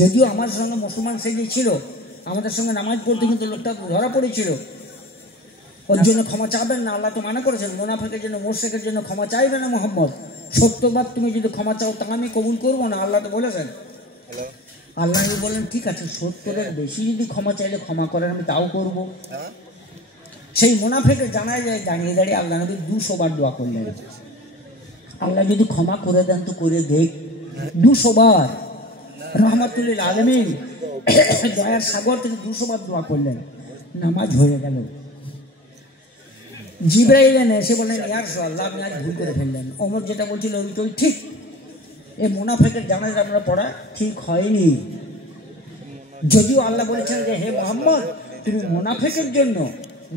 যদিও আমার সঙ্গে মুসলমান সেজে ছিল, আমাদের সঙ্গে নামাজ পড়তে, কিন্তু লোকটা ধরা পড়েছিল, ওর জন্য ক্ষমা চাবেন না। আল্লাহ তো মানা করেছেন মুনাফিকের জন্য, মুশরিকের জন্য ক্ষমা চাইবে না মুহাম্মদ। সত্যবাদ তুমি যদি ক্ষমা চাও তা আমি কবুল করবো না, আল্লাহ তো বলেছেন। আল্লাহ বলেন, ঠিক আছে, 70-এর বেশি যদি ক্ষমা চাইলে ক্ষমা করেন, আমি তাও করবো। সেই মুনাফিকের জানায় যায় দাঁড়িয়ে দাঁড়িয়ে আল্লাহ নবী 200 বার দোয়া করলেন, আল্লাহ যদি ক্ষমা করে দেন তো করে দেখ। 200 বার রহমাতুল লিল আলামিন দয়ার সাগর থেকে 200 বার দোয়া করলেন। নামাজ হয়ে গেল। জিবরাইল এসে বললেন, ইয়া রাসূলুল্লাহ, আপনি আজ ভুল করে ফেললেন, ওমর যেটা বলছিল ওইটাই ঠিক। এই মুনাফিকের জানাজা আপনারা পড়া ঠিক হয়নি। যদিও আল্লাহ বলেছেন যে হে মুহাম্মদ, তুমি মুনাফিকের জন্য,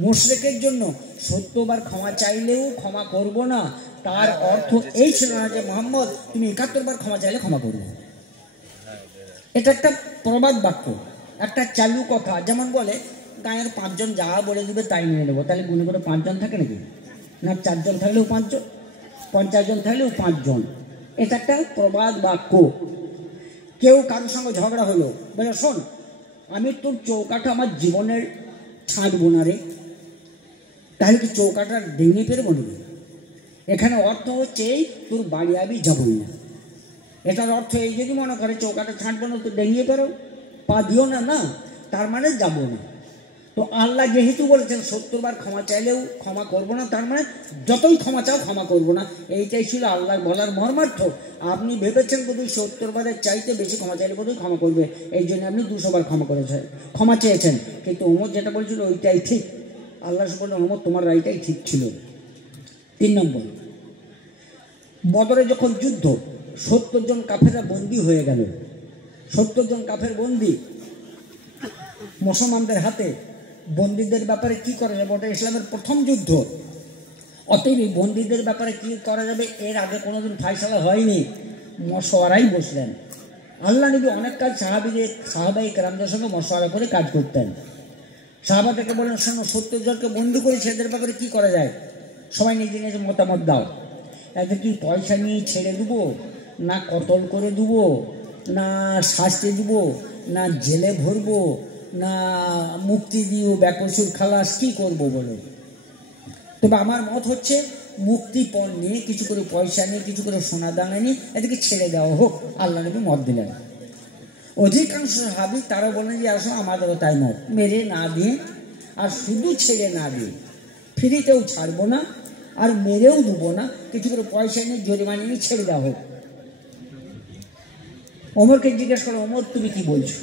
মুশরিকের জন্য 70 বার ক্ষমা চাইলেও ক্ষমা করব না, তার অর্থ এই ছিল না যে মুহাম্মদ তুমি 71 বার ক্ষমা চাইলে ক্ষমা করবে। এটা একটা প্রবাদ বাক্য, একটা চালু কথা। যেমন বলে, গায়ের 5 জন যা বলে দিবে তাই নিয়ে নেবো, তাহলে গুনে করে 5 জন থাকে নাকি? না, 4 জন থাকলেও 5 জন, 50 জন থাকলেও 5 জন। এটা একটা প্রবাদ বাক্য। কেউ কারোর সঙ্গে ঝগড়া হলো, বলে, শোন, আমি তোর চৌকাটা আমার জীবনের ছাঁটবো না রে, তাহলে কি চৌকাটা ভেঙে ফেরবো নাকি? এখানে অর্থ হচ্ছে এই, তোর বাড়ি আমি যাবই না। এটার অর্থ এই, যদি মনে করে চৌকাটা ছাঁটবো না, তো ডেঙিয়ে ফেরো, পা দিও না, না, তার মানে যাবো না। তো আল্লাহ যেহেতু বলেছেন 70 বার ক্ষমা চাইলেও ক্ষমা করবো না, তার মানে যতই ক্ষমা চাও ক্ষমা করবো না, এইটাই ছিল আল্লাহর বলার মর্মার্থ। আপনি ভেবেছেন বোধহয় 70 বারের চাইতে বেশি ক্ষমা চাইলে বোধহয় ক্ষমা করবে, এই জন্য আপনি 200 বার ক্ষমা চেয়েছেন। কিন্তু ওমর যেটা বলছিল ওইটাই ঠিক। আল্লাহ বললেন, ওমর তোমার রায়টাই ঠিক ছিল। 3 নম্বর, বদরে যখন যুদ্ধ, 70 জন কাফেররা বন্দী হয়ে গেল। 70 জন কাফের বন্দী মুসলমানদের হাতে। বন্দীদের ব্যাপারে কি করা যাবে, ওটা ইসলামের প্রথম যুদ্ধ। অতএব এই বন্দীদের ব্যাপারে কি করা যাবে এর আগে কোনোদিন ফাইসালা হয়নি। মশওয়ারাই বসলেন। আল্লাহ নবী অনেক কাজ সাহাবাই কেরামদের সঙ্গে মশওয়ারা করে কাজ করতেন। সাহাবাদেরকে বললেন, শোনো, 70 জনকে বন্দী করেছে, এদের ব্যাপারে কি করা যায়? সবাই নিজে নিজে মতামত দাও। এদের কি পয়সা নিয়ে ছেড়ে দেবো, না কতল করে দেবো, না শাস্তি দিব, না জেলে ভরবো, না মুক্তি দিও, বেকসুর খালাস, কি করব বলো? তবে আমার মত হচ্ছে মুক্তিপণ নিয়ে, কিছু করে পয়সা নিয়ে, কিছু করে সোনা দানা নিয়ে এদেরকে ছেড়ে দেওয়া হোক। আল্লাহ নবী মত দিলেন। অধিকাংশ সাহাবী তারা বলেন যে আসলে আমাদেরও তাই মত, মেরে না দিয়ে আর শুধু ছেড়ে না দিয়ে, ফ্রিতেও ছাড়বো না আর মেরেও দেবো না, কিছু করে পয়সা নিয়ে জরিমানা নিয়ে ছেড়ে দেওয়া হোক। ওমরকে জিজ্ঞেস করো, ওমর তুমি কি বলছো?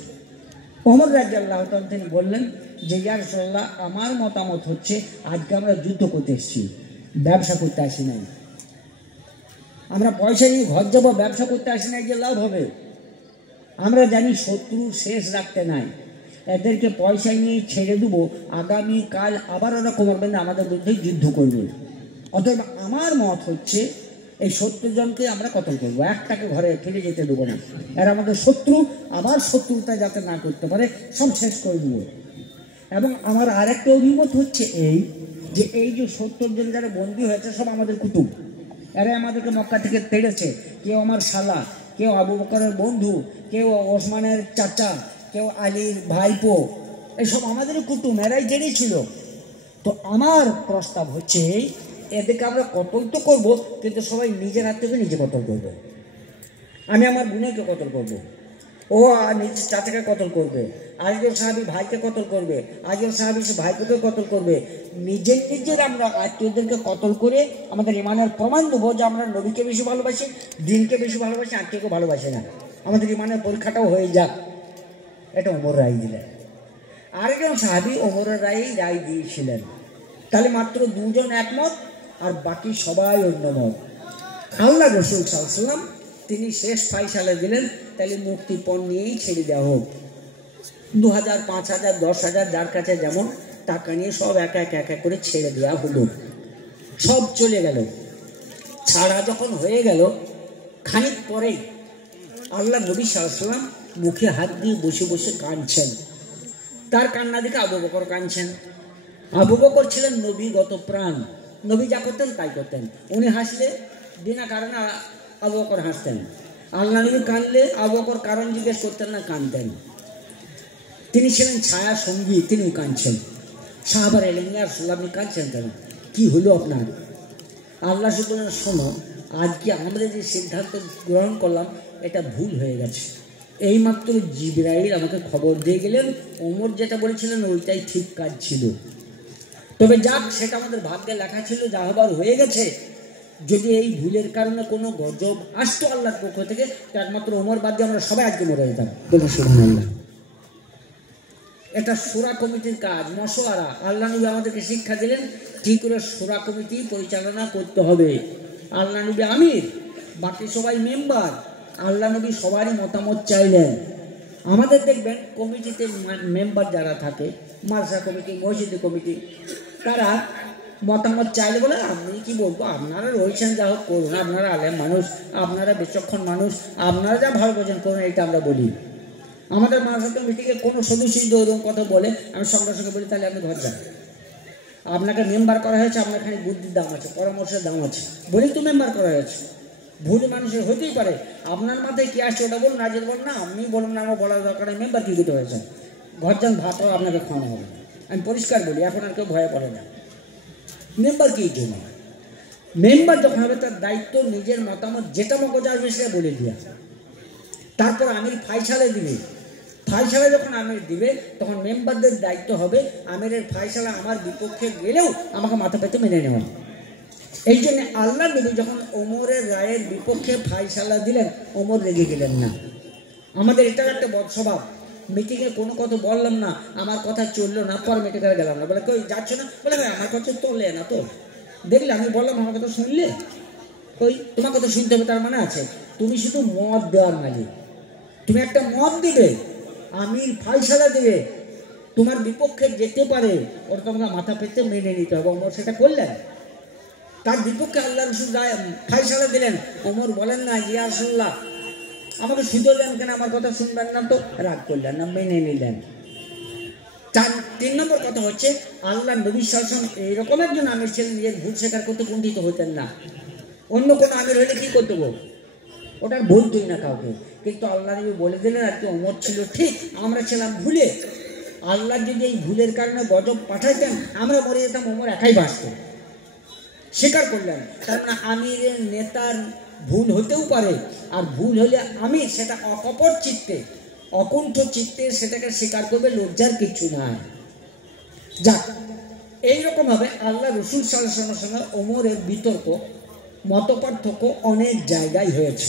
ওমর রাদিয়াল্লাহু তাআলা তিনি বললেন যে, ইয়া রাসূলুল্লাহ, আমার মতামত হচ্ছে আজকে আমরা যুদ্ধ করতে এসেছি, ব্যবসা করতে আসি নাই। আমরা পয়সা নিয়ে ঘর যাবো, ব্যবসা করতে আসি নাই যে লাভ হবে। আমরা জানি শত্রু শেষ রাখতে নাই, এদেরকে পয়সা নিয়ে ছেড়ে দেবো, আগামীকাল আবার ওরা কমাবেন না, আমাদের বিরুদ্ধে যুদ্ধ করবে। অতএব আমার মত হচ্ছে এই 70 জনকে আমরা কতল করবো, একটাকে ঘরে ফিরে যেতে দেবো না। এরা আমাদের শত্রু, আবার শত্রুতা যাতে না করতে পারে, সব শেষ করে দেবো। এবং আমার আরেকটা অভিমত হচ্ছে এই যে, এই যে 70 জন যারা বন্দী হয়েছে সব আমাদের কুতুব। এরা আমাদেরকে মক্কা থেকে তেড়েছে। কেউ আমার শালা, কেউ আবু বকরের বন্ধু, কেউ ওসমানের চাচা, কেউ আলীর ভাইপো, এইসব আমাদেরই কুতুব, এরাই জেনেছিল। তো আমার প্রস্তাব হচ্ছে এদেরকে আমরা কতল তো করবো, কিন্তু সবাই নিজের হাত থেকে নিজে কতল করবো। আমি আমার বোনকে কতল করবো, ও নিজ চাচাকে কতল করবে, আরেকজন সাহাবী ভাইকে কতল করবে, আরেকজন সাহাবী ভাইকে কতল করবে। নিজের আমরা আত্মীয়দেরকে কতল করে আমাদের ইমানের প্রমাণ দেবো যে আমরা নবীকে বেশি ভালোবাসি, দিনকে বেশি ভালোবাসি, আত্মীয়কে ভালোবাসি না। আমাদের ইমানের পরীক্ষাটাও হয়ে যাক। এটা ওমর রায় দিলেন। আরেকজন সাহাবী ওমরের রায় দিয়েছিলেন। তাহলে মাত্র দুজন একমত, আর বাকি সবাই অন্য মত। আল্লাহ রসুল সাল্লাল্লাহু আলাইহি ওয়াসাল্লাম তিনি শেষ ফাইসালা দিলেন, তাহলে মুক্তিপণ নিয়েই ছেড়ে দেওয়া হোক। 2000, 5000, 10,000 যার কাছে যেমন টাকা নিয়ে সব এক এক করে ছেড়ে দেওয়া হলো। সব চলে গেল। ছাড়া যখন হয়ে গেল, খানিক পরেই আল্লাহ নবী সাল্লাল্লাহু আলাইহি ওয়াসাল্লাম মুখে হাত দিয়ে বসে বসে কাঁদছেন। তার কান্না দেখে আবু বকর কাঁদছেন। আবু বকর ছিলেন নবীগত প্রাণ। নবী যা করতেন তাই করতেন। উনি হাসলে বিনা কারণে আবু বকর হাসতেন। আল্লাহ নবী কাঁদলে আবু বকর কারণ জিজ্ঞেস করতেন না, কাঁদতেন। তিনি ছিলেন ছায়া সঙ্গী, তিনিও কাঁদছেন। সাহাবারা এলেন, ইয়া রাসূলুল্লাহ আপনি কাঁদছেন কেন, কি হলো আপনার? আল্লাহ শুধু শোনো, আজকে আমাদের যে সিদ্ধান্ত গ্রহণ করলাম এটা ভুল হয়ে গেছে। এইমাত্র জিবরাইল আমাকে খবর দিয়ে গেলেন ওমর যেটা বলেছিলেন ওইটাই ঠিক কাজ ছিল। তবে যাক, সেটা আমাদের ভাগ্যে লেখা ছিল, যা হবার হয়ে গেছে। যদি এই ভুলের কারণে কোনো গজব আসতো আল্লাহর পক্ষ থেকে, তো একমাত্র ওমর বাদ দিয়ে আমরা সবাই আজকে মরে যেতাম। বলুন সুবহানাল্লাহ। এটা শূরা কমিটির কাজ, মশওয়ারা। আল্লাহ নবী আমাদেরকে শিক্ষা দিলেন কি করে শূরা কমিটি পরিচালনা করতে হবে। আল্লাহ নবী আমির, বাকি সবাই মেম্বার। আল্লাহ নবী সবারই মতামত চাইলেন। আমাদের দেখবেন কমিটিতে মেম্বার যারা থাকে, মাদ্রাসা কমিটি, মসজিদ কমিটি, তারা মতামত চাইলে বলে আমি কি বলবো, আপনারা রয়েছেন, যা হোক করুন, আপনারা আলেম মানুষ, আপনারা বিচক্ষণ মানুষ, আপনারা যা ভালো বোঝেন করুন, এটা আমরা বলি। আমাদের মাদ্রাসা কমিটিকে কোনো সদস্য যদি ওরকম কথা বলে, আমি সঙ্গে সঙ্গে বলি তাহলে আপনি ঘর যান। আপনাকে মেম্বার করা হয়েছে, আপনার এখানে বুদ্ধির দাম আছে, পরামর্শের দাম আছে, বলেই তো মেম্বার করা হয়েছে। ভুল মানুষের হতেই পারে। আপনার মাথায় কি আসছে ওটা বলুন, রাজের বলুন না, আপনি বলুন না, আমার বলার দরকার নেই। মেম্বার কী করতে হয়েছে? ঘর যান, ভাতও আপনাকে খাওয়ানো হবে। আমি পরিষ্কার বলি, এখন আর কেউ ভয়ে পড়ে না। মেম্বার কী জন্য? মেম্বার যখন হবে তার দায়িত্ব নিজের মতামত যেটা মগজ আসবে সেটা বলে দেওয়া। তারপর আমির ফাইসালা দিবে। ফাইসালা যখন আমির দিবে তখন মেম্বারদের দায়িত্ব হবে আমিরের ফাইসালা আমার বিপক্ষে গেলেও আমাকে মাথা পেতে মেনে নেওয়া। এই জন্য আল্লাহ নবী যখন ওমরের রায়ের বিপক্ষে ফাইসালা দিলেন, ওমর রেগে গেলেন না। আমাদের এটাও একটা বদস্বভাব। মিটিংয়ে কোনো কথা বললাম না, আমার কথা চললো না, পর মিটিংয়ে গেলাম না, বলে কই যাচ্ছ না, বলে ভাই আমার কথা তোলে না তো, দেখলে আমি বললাম আমার কথা শুনলে, ওই তোমার কথা শুনতে হবে তার মানে আছে। তুমি শুধু মত দেওয়ার মালিক। তুমি একটা মত দিবে, আমির ফাইসালা দেবে, তোমার বিপক্ষে যেতে পারে, ওটা তোমাকে মাথা পেতে মেনে নিতে হবে। ওমর সেটা করলেন। তার বিপক্ষে আল্লাহ রসুল ফাইসালা দিলেন। ওমর বলেন না, ইয়া রাসূলুল্লাহ আমাকে সুযোগ দেন কেন, আমার কথা শুনবেন না তো? রাগ করলেন না, মেনে নিলেন। 3 নম্বর কথা হচ্ছে আল্লাহ নবী সাল্লাল্লাহু আলাইহি ওয়াসাল্লাম এইরকম একজন আমির ছিলেন, নিজের ভুল স্বীকার করতে কুণ্ঠিত হতেন না। অন্য কোনো আমির হলে কি করতে বল, ওটা বলতোই না কাউকে। কিন্তু আল্লাহ নবী বলে দিলেন আর কি, ওমর ছিল ঠিক, আমরা ছিলাম ভুলে। আল্লাহ যদি এই ভুলের কারণে গজব পাঠাইতেন, আমরা মরে যেতাম, ওমর একাই বাঁচত। স্বীকার করলেন। তার মানে আমিরের নেতার ভুল হতেও পারে, আর ভুল হলে আমির সেটা অকপট চিত্তে, অকুণ্ঠ চিত্তে সেটাকে স্বীকার করবে, লজ্জার কিছু নাই। যাক, এইরকমভাবে আল্লাহ রসুল সাল্লাল্লাহু আলাইহি ওয়াসাল্লামের সঙ্গে ওমরের বিতর্ক, মতপার্থক্য অনেক জায়গায় হয়েছে।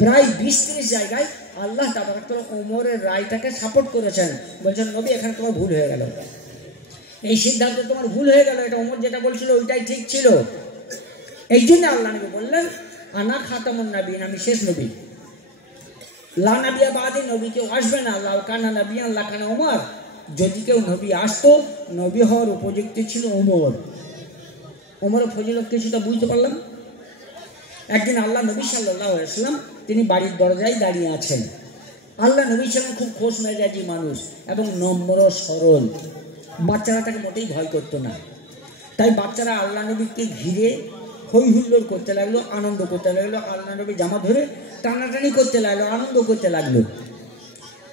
প্রায় 20-30 জায়গায় আল্লাহ তাবারক ওয়া তাআলা ওমরের রায়টাকে সাপোর্ট করেছেন। বলছেন নবী এখানে তোমার ভুল হয়ে গেল, এই সিদ্ধান্ত তোমার ভুল হয়ে গেল, এটা ওমর যেটা বলছিল ওইটাই ঠিক ছিল। এই জন্য আল্লাহ নবী বললেন আনা খাতামুন নবীন, আমি শেষ নবী, লা নবিয়া বাদি, নবী কেউ আসবে না। লাউ কানা নবিয়ান লাকানা ওমর, যদি কেউ নবী আসতো, নবী হওয়ার উপযুক্ত ছিল ওমর। ওমরের ফজিলত কিছুটা বুঝতে পারলাম। একদিন আল্লাহ নবী সাল্লাল্লাহু আলাইহি ওয়াসাল্লাম তিনি বাড়ির দরজায় দাঁড়িয়ে আছেন। আল্লাহ নবী ছিলেন খুব খোশ মেজাজি মানুষ এবং নম্র সরল। বাচ্চারা তাকে মোটেই ভয় করতো না। তাই বাচ্চারা আল্লাহ নবীকে ঘিরে হই হুল্লোড় করতে লাগলো, আনন্দ করতে লাগলো। আল্লাহ নবী জামা ধরে টানাটানি করতে লাগলো, আনন্দ করতে লাগলো।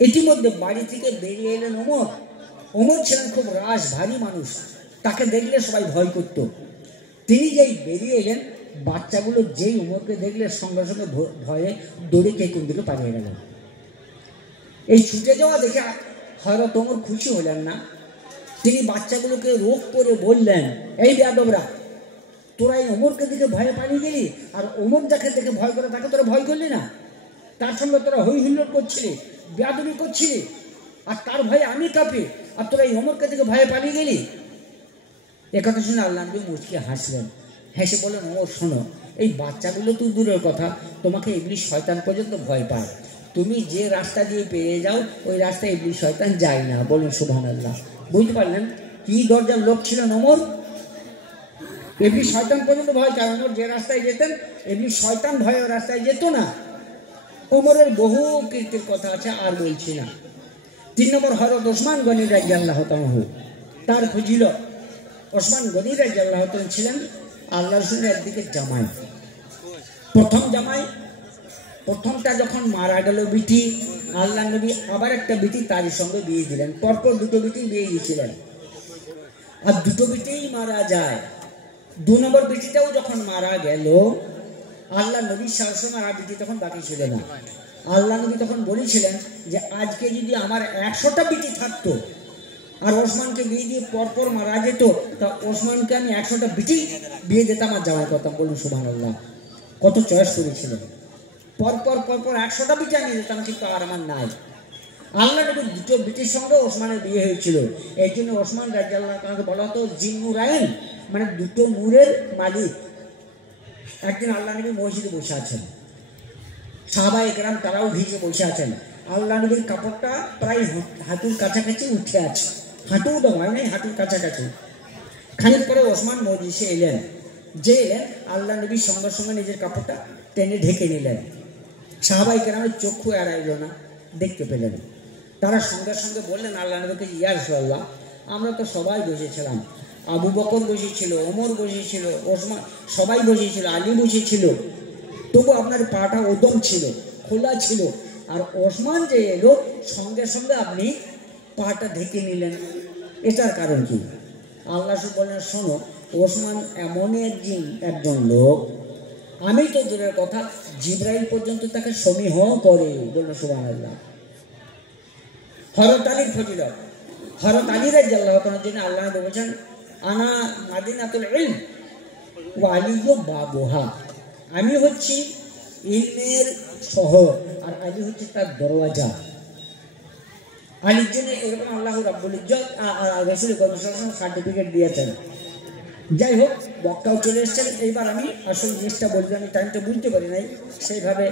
ইতিমধ্যে বাড়ি থেকে বেরিয়ে এলেন ওমর। ওমর ছিলেন খুব রাস ভারী মানুষ, তাকে দেখলে সবাই ভয় করত। তিনি যেই বেরিয়ে এলেন, বাচ্চাগুলো যেই ওমরকে দেখলে সঙ্গে সঙ্গে ভয়ে দৌড়ে কে কোন দিকে পালিয়ে গেল। এই ছুটে যাওয়া দেখে হযরত ওমর খুশি হলেন না। তিনি বাচ্চাগুলোকে রোখ করে বললেন, এই বেয়াদবরা, তোরা এই ওমরকে দেখে ভয়ে পালিয়ে গেলি, আর ওমর যাকে দেখে ভয় করে তাকে তোরা ভয় করলি না, তার সঙ্গে তোরা হই হুল্লোড় করছিলি, বেয়াদবি করছিলি, আর তার ভয়ে আমি কাঁপি, আর তোরা এই ওমরকে দেখে ভয়ে পালিয়ে গেলি। একথা শুনে আল্লাহ নবী মুচকি হাসলেন, হেসে বললেন, ওমর শোনো, এই বাচ্চাগুলো তো দূরের কথা, তোমাকে ইবলিশ শয়তান পর্যন্ত ভয় পায়। তুমি যে রাস্তা দিয়ে পেরিয়ে যাও ওই রাস্তায় ইবলিশ শয়তান যায় না। বলুন সুবহানাল্লাহ। বুঝতে পারলেন কি দরজার লোক ছিলেন ওমর? ইবলিশ শয়তান পর্যন্ত ভয় পায়। ওমর যে রাস্তায় যেতেন ইবলিশ শয়তান ভয়ে ওই রাস্তায় যেত না। ওমরের বহু কীর্তির কথা আছে, আর বলছি না। 3 নম্বর হযরত ওসমান গনি রাদিয়াল্লাহু তাআলা, তার ফজিলত। ওসমান গনি রাদিয়াল্লাহু তাআলা ছিলেন আল্লাহর রাসূলের একদিকে জামাই, প্রথম জামাই। প্রথমটা যখন মারা গেল বিটি, আল্লাহ নবী আবার একটা বিটি তার সঙ্গে বিয়ে দিলেন। পরপর দুটো বিটি বিয়ে দিয়েছিলেন, আর দুটো বিটিই মারা যায়। 2 নম্বর বিটিটাও যখন মারা গেল, আল্লাহ নবী সাল্লাল্লাহু আর বিটি তখন বাকি ছিল না। আল্লাহ নবী তখন বলেছিলেন যে আজকে যদি আমার 100টা বিটি থাকতো আর ওসমানকে বিয়ে দিয়ে পরপর মারা যেত, তা ওসমানকে আমি 100টা বিটি বিয়ে দিতাম আর যাওয়ার কথা। বলুন সুবহানাল্লাহ, কত চয়েস করেছিলেন। পরপর 100টা বিটি আমি দিতাম, কিন্তু আর আমার নাই। আল্লাহ নবীর দুটো বিটির সঙ্গে ওসমানের বিয়ে হয়েছিল। এই জন্য ওসমান রাদিয়াল্লাহু তাআলাকে বলা হতো জিন্নুরাইন, মানে দুটো নূরের মালিক। একদিন আল্লাহ নবী মসজিদে বসে আছেন, সাহাবায়ে কেরাম তারাও ভিজে বসে আছেন। আল্লাহ নবীর কাপড়টা প্রায় হাঁটুর কাছাকাছি উঠে আছে, হাঁটুও তো হয় নাই, হাঁটুর কাছাকাছি। খানিক পরে ওসমান মজলিসে এলেন, যে এলেন আল্লাহ নবীর সঙ্গে সঙ্গে নিজের কাপড়টা টেনে ঢেকে নিলেন। সাহাবায়ে কেরামের চক্ষু এড়াইল না, দেখতে পেলেন। তারা সঙ্গে সঙ্গে বললেন আল্লাহ নবীকে, ইয়া রাসূলুল্লাহ, আমরা তো সবাই বসেছিলাম, আবু বকর বসেছিল, ওমর বসেছিল, ওসমান, সবাই বসেছিল, আলী বসেছিল, তবু আপনার পাটা ওদম ছিল, খোলা ছিল, আর ওসমান যে এলো সঙ্গে সঙ্গে আপনি পাটা ঢেকে নিলেন, এটার কারণ কি? আল্লাহ রাসূল বললেন, শোনো, ওসমান এমনই একজন লোক, আমি তো দূরের কথা জিবরাইল পর্যন্ত তাকে সমীহ করে। বলল সুবহানাল্লাহ। হযরত আলীর ফজিলত। হযরত আলী রাদিয়াল্লাহু তাআলার জন্য আল্লাহ নবী বলেছেন, আনা মাদিনাতুল ইলম ওয়া আলীয়ু বাবুহা, আমি হচ্ছি ইলমের শহর আর আলী হচ্ছে তার দরওয়াজা। আলীর জন্য এরকম আল্লাহ রাব্বুল ইজ্জত রাসূল কর্মসংস্থান সার্টিফিকেট দিয়েছেন। যাই হোক, বক্তাও চলে এসেছেন। এইবার আমি আসল জিনিসটা বলবো, আমি টাইমটা বুঝতে পারি নাই সেইভাবে।